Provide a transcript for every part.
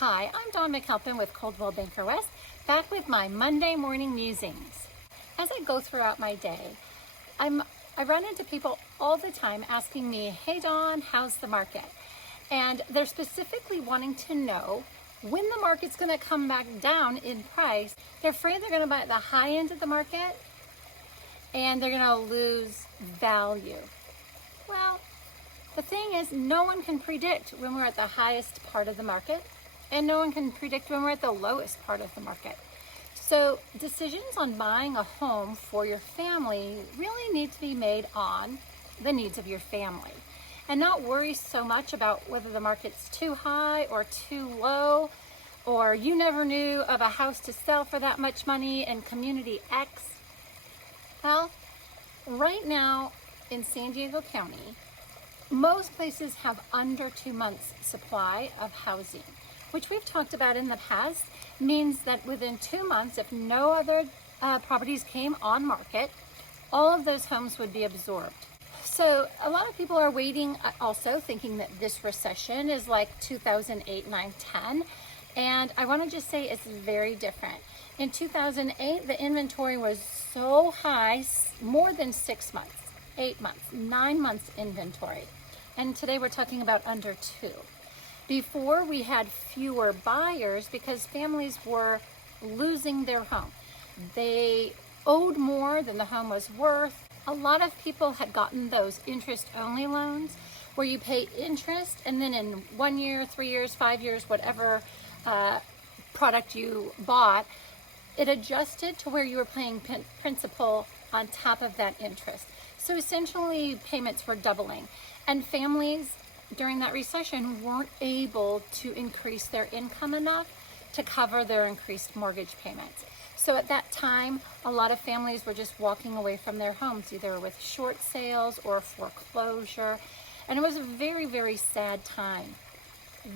Hi, I'm Dawn McAlpine with Coldwell Banker West, back with my Monday morning musings. As I go throughout my day, I run into people all the time asking me, "Hey Dawn, how's the market?" And they're specifically wanting to know when the market's going to come back down in price. They're afraid they're going to buy at the high end of the market and they're going to lose value. Well, the thing is, no one can predict when we're at the highest part of the market, and no one can predict when we're at the lowest part of the market. So decisions on buying a home for your family really need to be made on the needs of your family, and not worry so much about whether the market's too high or too low, or you never knew of a house to sell for that much money in community X. Well, right now in San Diego County, most places have under 2 months supply of housing, which we've talked about in the past, means that within 2 months, if no other properties came on market, all of those homes would be absorbed. So a lot of people are waiting, also thinking that this recession is like 2008, 9, 10. And I want to just say it's very different. In 2008, the inventory was so high, more than 6 months, 8 months, 9 months inventory. And today we're talking about under 2. Before, we had fewer buyers because families were losing their home. They owed more than the home was worth. A lot of people had gotten those interest-only loans where you pay interest, and then in 1 year, 3 years, 5 years, whatever product you bought, it adjusted to where you were paying principal on top of that interest. So essentially payments were doubling, and families during that recession weren't able to increase their income enough to cover their increased mortgage payments. So at that time, a lot of families were just walking away from their homes, either with short sales or foreclosure. And it was a very, very sad time.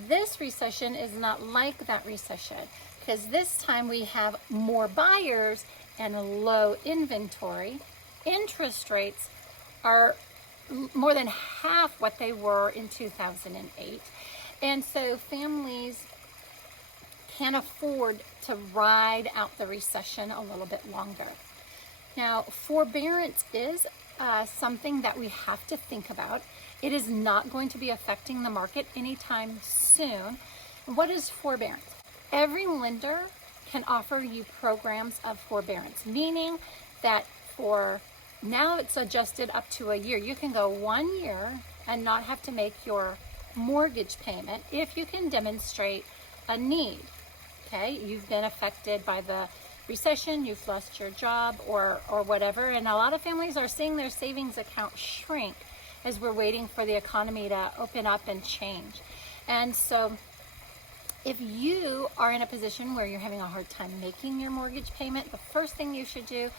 This recession is not like that recession, because this time we have more buyers and a low inventory. Interest rates are more than half what they were in 2008. And so families can afford to ride out the recession a little bit longer. Now, forbearance is something that we have to think about. It is not going to be affecting the market anytime soon. What is forbearance? Every lender can offer you programs of forbearance, meaning that for now it's adjusted up to a year. You can go 1 year and not have to make your mortgage payment if you can demonstrate a need. Okay, you've been affected by the recession, you've lost your job or whatever, and a lot of families are seeing their savings account shrink as we're waiting for the economy to open up and change. And so if you are in a position where you're having a hard time making your mortgage payment, the first thing you should do,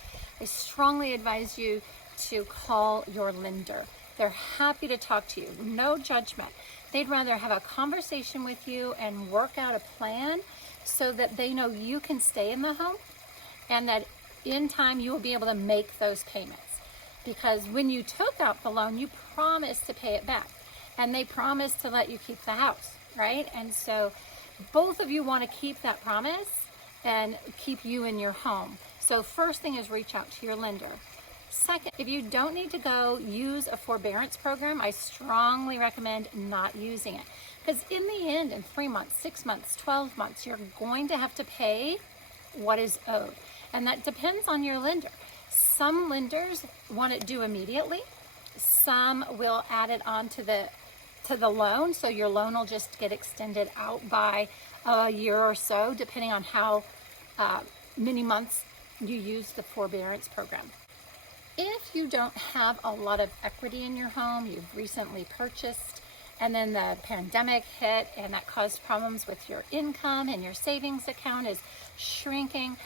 I strongly advise you to call your lender. They're happy to talk to you, no judgment. They'd rather have a conversation with you and work out a plan so that they know you can stay in the home and that in time you will be able to make those payments. Because when you took out the loan, you promised to pay it back, and they promised to let you keep the house, right? And so both of you want to keep that promise and keep you in your home. So first thing is reach out to your lender. Second, if you don't need to go use a forbearance program, I strongly recommend not using it. Because in the end, in 3 months, 6 months, 12 months, you're going to have to pay what is owed. And that depends on your lender. Some lenders want it due immediately. Some will add it on to the loan, so your loan will just get extended out by a year or so, depending on how many months you use the forbearance program. If you don't have a lot of equity in your home, you've recently purchased, and then the pandemic hit and that caused problems with your income and your savings account is shrinking,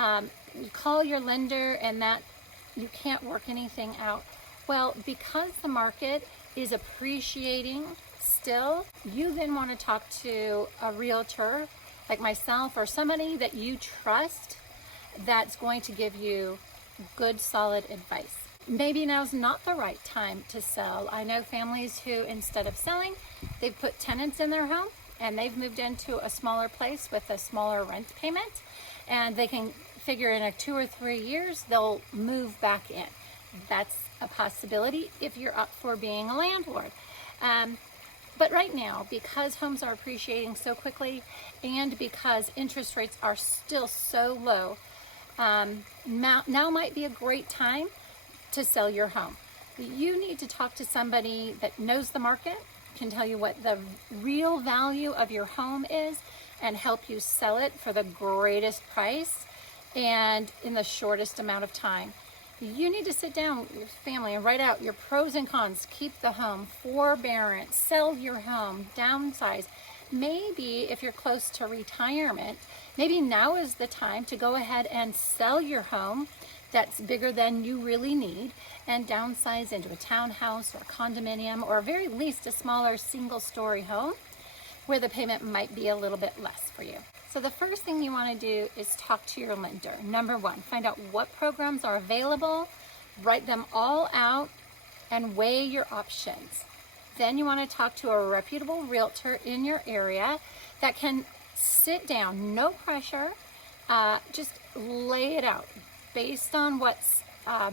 you call your lender and that you can't work anything out. Well, because the market is appreciating still, you then want to talk to a realtor like myself or somebody that you trust that's going to give you good, solid advice. Maybe now's not the right time to sell. I know families who, instead of selling, they've put tenants in their home and they've moved into a smaller place with a smaller rent payment, and they can figure in 2 or 3 years they'll move back in. That's a possibility if you're up for being a landlord. But right now, because homes are appreciating so quickly and because interest rates are still so low, now might be a great time to sell your home. You need to talk to somebody that knows the market, can tell you what the real value of your home is, and help you sell it for the greatest price and in the shortest amount of time. You need to sit down with your family and write out your pros and cons. Keep the home, forbearance, sell your home, downsize. Maybe if you're close to retirement, maybe now is the time to go ahead and sell your home that's bigger than you really need and downsize into a townhouse or a condominium, or at very least a smaller single-story home where the payment might be a little bit less for you. So the first thing you want to do is talk to your lender. Number one, find out what programs are available, write them all out, and weigh your options. Then you want to talk to a reputable realtor in your area that can sit down, no pressure, just lay it out based on what's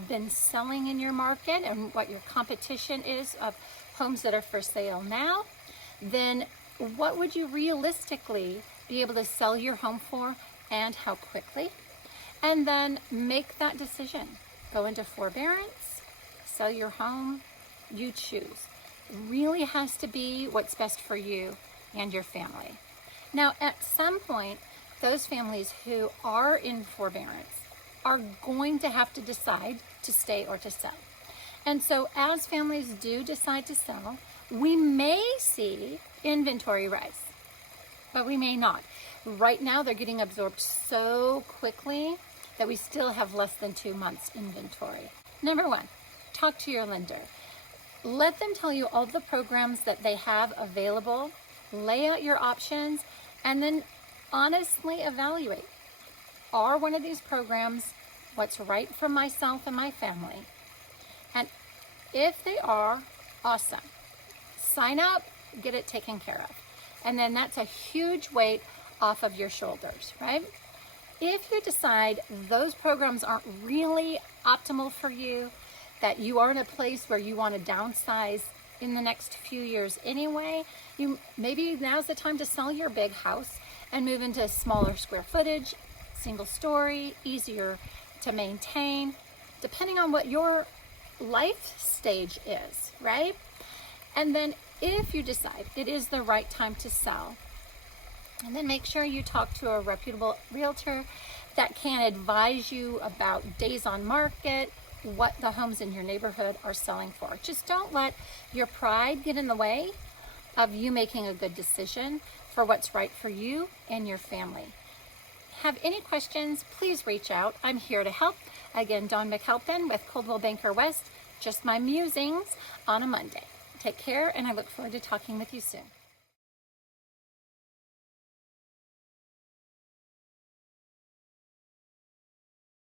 been selling in your market and what your competition is of homes that are for sale now. Then what would you realistically be able to sell your home for and how quickly? And then make that decision. Go into forbearance, sell your home, you choose. It really has to be what's best for you and your family. Now, at some point, those families who are in forbearance are going to have to decide to stay or to sell. And so as families do decide to sell, we may see inventory rise, but we may not. Right now, they're getting absorbed so quickly that we still have less than 2 months inventory. Number one, talk to your lender. Let them tell you all the programs that they have available, lay out your options, and then honestly evaluate. Are one of these programs what's right for myself and my family? And if they are, awesome. Sign up, get it taken care of. And then that's a huge weight off of your shoulders, right? If you decide those programs aren't really optimal for you, that you are in a place where you want to downsize in the next few years anyway, maybe now's the time to sell your big house and move into smaller square footage, single story, easier to maintain, depending on what your life stage is, right? And then if you decide it is the right time to sell, and then make sure you talk to a reputable realtor that can advise you about days on market, what the homes in your neighborhood are selling for. Just don't let your pride get in the way of you making a good decision for what's right for you and your family. Have any questions, please reach out. I'm here to help. Again, Dawn McAlpine with Coldwell Banker West, just my musings on a Monday. Take care, and I look forward to talking with you soon.